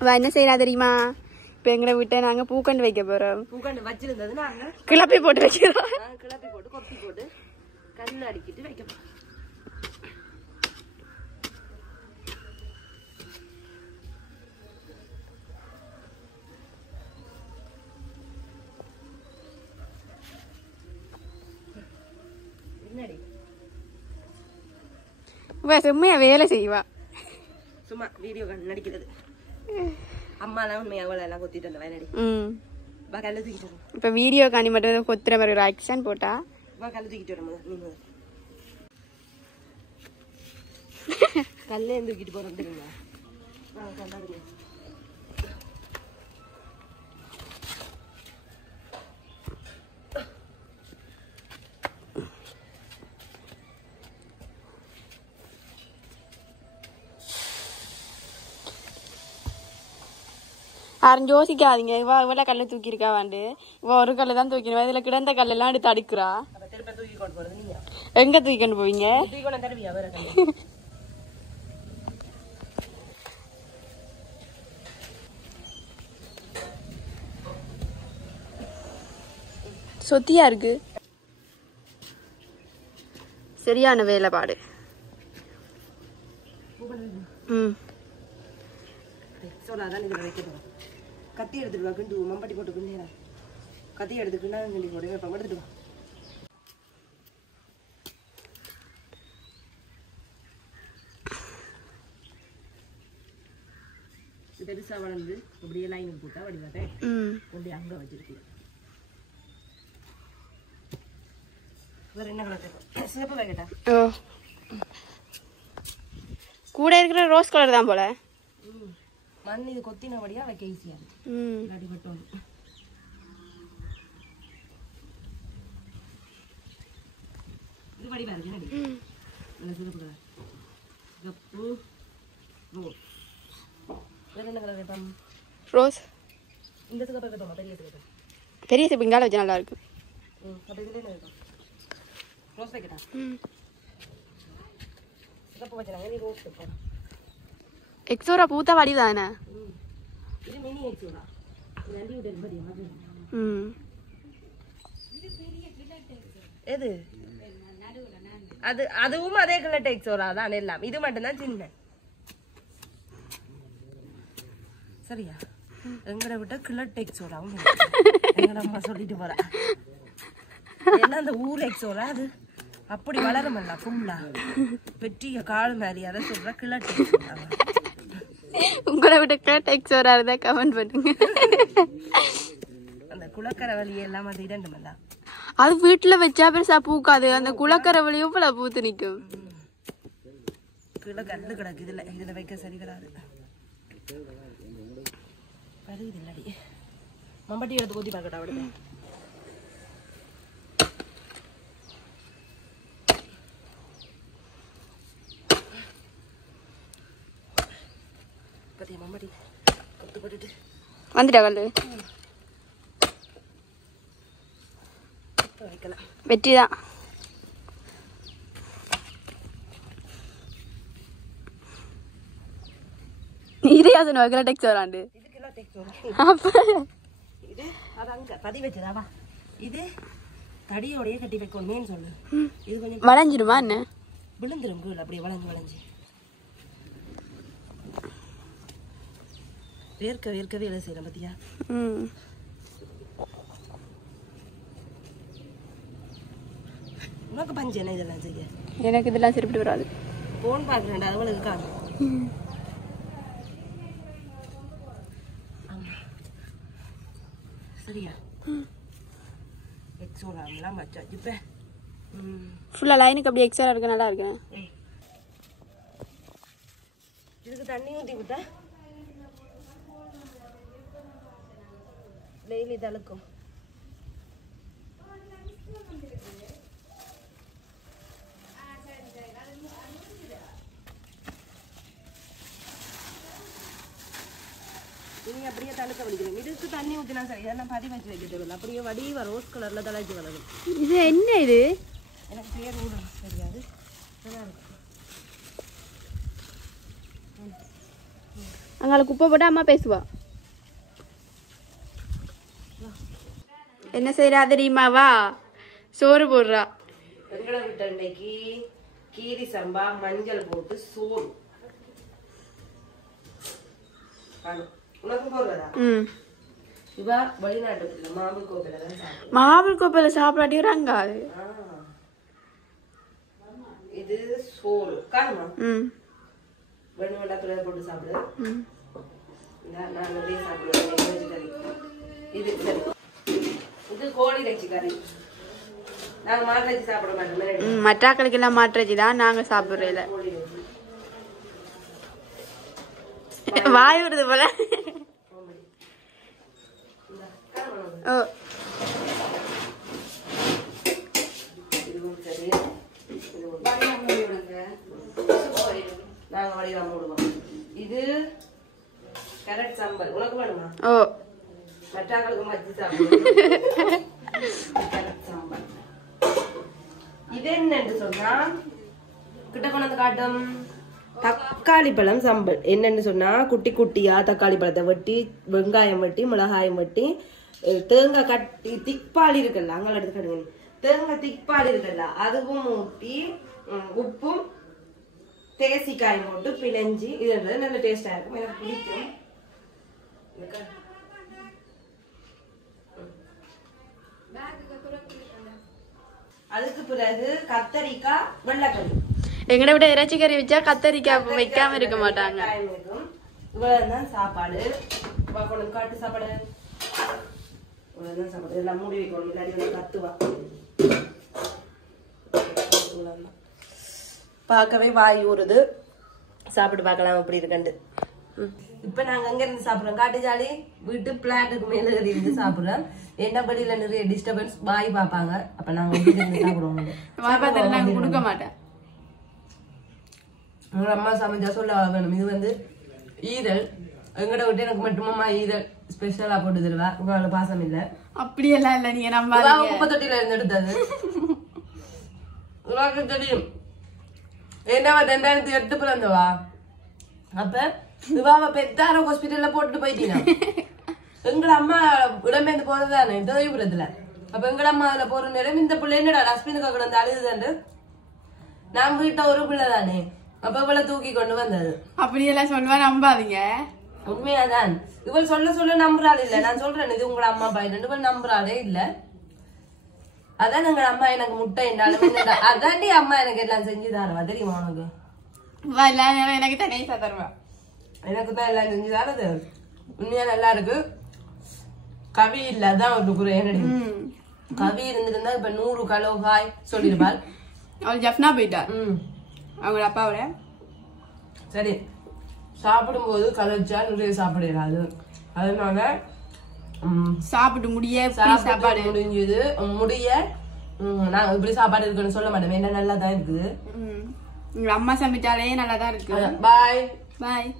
என்ன செய்யறா தெரியுமா? இப்ப எங்களை விட்ட நாங்க பூக்கண்டு வைக்க போறோம். பூக்கண்டு வச்சிருந்தது நாங்க கிளப்பி போட்டு வைக்கிறோம். கிளப்பி போட்டு கொப்பி போட்டு கண்ணு அடிக்கிட்டு வைக்க போறோம். என்னடி செம்மையா வேலை செய்வா. சும்மா வீடியோ நடிக்கிறது. அம்மா எல்லாம் உண்மையா எல்லாம் கொத்திட்டு இருந்த வேலை கல்ல தூக்கிட்டு வரும். இப்ப வீடியோ காணி மட்டும் கொத்துற மாதிரி ஒரு ஆக்ஷன் போட்டா கல்ல தூக்கிட்டு வரும். நீங்க கல்லே தூக்கிட்டு போறோம் தெரியுமா? யாரும் யோசிக்காதீங்க. இவ்வளவு கல்ல தூக்கி இருக்கா வாண்டு. இவ ஒரு கல்ல தான் தூக்கிடுவா. இதுல கிடந்த கல்லெல்லாம் எடுத்து அடுக்குறா. எங்க தூக்கிட்டு போவீங்க? சொத்தியா இருக்கு. சரியான வேலைப்பாடு. கத்தி எடுத்துட்டு கிண்டு மம்பட்டி போட்டு கிண்டியா கத்தி எடுத்துக்கிண்டா கிண்டி போடு வெப்பம் எடுத்துட்டு வா. பெருசா வளர்ந்து அப்படியே லைனுக்கு போட்டா வடிவாட்டே கொண்டு அங்க வச்சிருக்கு. வேற என்ன கலர்? சிவப்பு வைக்கட்டா? கூட இருக்கிற ரோஸ் கலர் தான் போல. மண் இது கொத்தினபடியா வைக்க ஈஸியா இருக்கு. இல்லாட்டி மட்டும் இது வடிவா இருக்கு. நல்ல சிறப்பு கலர். Cup rose. வேற என்ன கலர் வைப்போம்? ரோஸ். இந்த சிவப்பு வைப்போம். பெரிய சிவப்பு. பெரிய சிவப்பு இங்கால வச்சா நல்லா இருக்கு. அப்ப இதுல என்ன வைப்போம்? ரோஸ் வைக்கட்டா? சிவப்பு வச்சாங்க. நீ ரோஸ் வைப்போம். எக்ஸோரா பூத்தா வடிதானே? இது மினி எக்ஸோரா. இது ரெண்டு விட படி மாதிரி. எது? அதுவும் அதே கலர் எக்ஸோரா தான் எல்லாம். இது மட்டும் தான் சின்ன. சரியா? எங்கட விட்ட கிளட் எக்ஸோராவும் எங்கட அம்மா சொல்லிட்டு போறா. ஏன்னா அந்த ஊர் எக்ஸோரா அது அப்படி வளருமல்ல ஃபுல்லா பெட்டிய கால் மாதிரி அதை சொல்ற கிளட் எக்ஸோரா. உங்களை விட கிளட் எக்ஸோரா இருந்தா கமெண்ட் பண்ணுங்க. அந்த குளக்கரை வழி எல்லாம் அது இரண்டுமல்ல. அது வீட்டுல வச்சா பெருசா பூக்காது. அந்த குளக்கரை வழியும் போல பூத்து நிக்கும். கீழே கல்லு கிடக்கு. இதுல வைக்க சரி வராது. வருது இல்லடி. மம்பட்டி எடுத்து கொத்தி பார்க்கட்டா? விடுங்க. பத்தியா மம்பட்டி கொத்து போட்டுட்டு வந்துட்டா கல்லு. வைக்கலாம். வெற்றிதான். இதே அது நோக்கல டெக்ஸ் வராண்டு. இதுக்கெல்லாம் டெக்ஸ் இது அது அங்க பதி வச்சதாவா? இது தடியோடயே கட்டி வைக்கணுமேன்னு சொல்லு. இது கொஞ்சம் வளைஞ்சிருமா என்ன? விழுந்துரும் கீழே அப்படியே வளைஞ்சு வேர்க்க வேலை செய்யலாம் பத்தியா? உனக்கு பஞ்சு என்ன இதெல்லாம் செய்ய? எனக்கு இதெல்லாம் சரிப்பட்டு வராது. போன் பாக்குறேன்டா அவளுக்கு காணும். சரியா? எக்ஸோரா எல்லாம் வச்சாச்சு. இப்ப ஃபுல்லா லைனுக்கு அப்படியே எக்ஸோரா இருக்கு. நல்லா இருக்கு. இதுக்கு தண்ணி ஊற்றி விட்டா டெய்லி தழுக்கும். நீ அப்படியே தழுக்க வலிக்கணும். இதுக்கு தண்ணி ஊற்றினா சரி. இதெல்லாம் பதி வச்சு வைக்கிறது அப்படியே வடிவ ரோஸ் கலர்ல தழைச்சி வளரும். இது என்ன இது? எனக்கு பேர் கூட தெரியாது. நல்லா இருக்கும். அங்கே குப்பை போட்டு அம்மா பேசுவா. என்ன செய்யறா தெரியுமாவா? சோறு போடுறா. எங்களை விட்ட இன்னைக்கு கீரி சம்பா மஞ்சள் போட்டு சோறு. உனக்கு போடுறதா? இவா வெளிநாட்டு பிள்ளை மாவு கோப்பையில தான் சாப்பிடுவோம். மாவு கோப்பையில சாப்பிடாட்டி ரங்காது. இது சோறு காணுமா? வெண்ணு வெள்ளத்துல போட்டு சாப்பிடு. நான் நிறைய சாப்பிடுவேன். இது சரி. இது கோழி இறைச்சி கறி. நாங்க மாட்டிறைச்சி சாப்பிட மாட்டோம். மற்றாக்களுக்கு எல்லாம் மாட்டிறைச்சி தான் நாங்க சாப்பிடுறோம். வாய் வருது போல. நாங்க வடிவா மூடுவோம். இது கேரட் சாம்பார். உனக்கு வேணுமா? மற்றாக்களுக்கு மச்சி சாப்பிடுவோம். கேரட் சாம்பார். இது என்னன்னு சொன்னா கிட்ட கொண்டு காட்டும் தக்காளி பழம் சம்பல். என்னன்னு சொன்னா குட்டி குட்டியா தக்காளி பழத்தை வெட்டி வெங்காயம் வெட்டி மிளகாயம் வெட்டி தேங்காய் கட்டி திக்பால் இருக்குல்ல அங்கே எடுத்துக்கிடுங்க. தேங்காய் திக்பால் இருக்குல்ல அதுவும் ஊட்டி உப்பும் தேசிக்காய் போட்டு பிணைஞ்சி இதுன்றது நல்ல டேஸ்டா இருக்கும். எனக்கு பிடிக்கும். அதுக்கு பிறகு கத்தரிக்காய் வெள்ளைக்கறி. எங்கட விட இறைச்சி கறி வச்சா கத்தரிக்காய் வைக்காம இருக்க மாட்டாங்க. இவ்வளவுதான் சாப்பாடு. காட்டு சாப்பாடு இவ்வளவுதான் சாப்பாடு. எல்லாம் மூடி வைக்கணும். இல்லாட்டி கத்துவா. பார்க்கவே வாய் ஊறுது. சாப்பிட்டு பார்க்கலாம் எப்படி இருக்குண்டு. இப்ப நாங்க அங்க இருந்து சாப்பிடுறோம். காட்டு ஜாலி வீட்டு பிளாட்டுக்கு மேல இருந்து சாப்பிடுறோம். என்ன படியில நிறைய டிஸ்டர்பன்ஸ் வாய் பாப்பாங்க. அப்ப நாங்க சாப்பிடுவோம். கொடுக்க மாட்டேன். உங்க அம்மா சமைச்சா சொல்ல வேணும். இது வந்து ஈரல். எங்கட விட்டு எனக்கு மட்டுமா ஈரல் ஸ்பெஷலா போட்டு தருவா. உங்களோட பாசம் இல்ல. அப்படியெல்லாம் இல்ல. நீங்க நம்ம குப்பை தொட்டில இருந்து எடுத்தது உங்களுக்கு தெரியும். என்னவா 2008 பிறந்தவா. அப்ப இவாவ பெத்தார ஹாஸ்பிட்டல்ல போட்டுட்டு போயிட்டீங்க. எங்கட அம்மா இடம்பெயர்ந்து போறதானே தொழில்புரத்துல. அப்ப எங்கட அம்மா அதுல போற நேரம் இந்த பிள்ளை என்னடா டஸ்ட்பினுக்கு கிடந்து அழுதுதாண்டு. நான் வீட்ட ஒரு பிள்ளை தானே. அப்ப இவளை தூக்கி கொண்டு வந்தது. அப்படியெல்லாம் சொல்லுவா நம்பாதீங்க. உண்மையாதான். இவள் சொல்ல சொல்ல நம்புறாள் இல்ல. நான் சொல்றேன் இது உங்கள அம்மா பையன். இவள் நம்புறாளே இல்ல. அதான் எங்க அம்மா எனக்கு முட்டை என்னாலும் அதாண்டி அம்மா எனக்கு எல்லாம் செஞ்சு தருவா. தெரியுமா உனக்கு? எனக்கு தனியா தருவா. எனக்கு தான் எல்லாம் செஞ்சு தரது. உண்மையா நல்லா இருக்கு. கவி இல்ல அதான் ஒரு குறை. என்னடி கவி இருந்திருந்தா இப்ப 100 கிலோ காய் சொல்லிருப்பாள். அவள் ஜப்னா போயிட்டா. அவங்க அப்பாவோட. சரி சாப்பிடும்போது கலைச்சா நிறைய சாப்பிடாது. அதனால சாப்பிட்டு முடிய சாப்பாடு முடிஞ்சது முடிய நான் இப்படி சாப்பாடு இருக்குன்னு சொல்ல மாட்டேன். என்ன நல்லா தான் இருக்குது. அம்மா சமைச்சாலே நல்லா தான் இருக்கு. பாய் பாய்.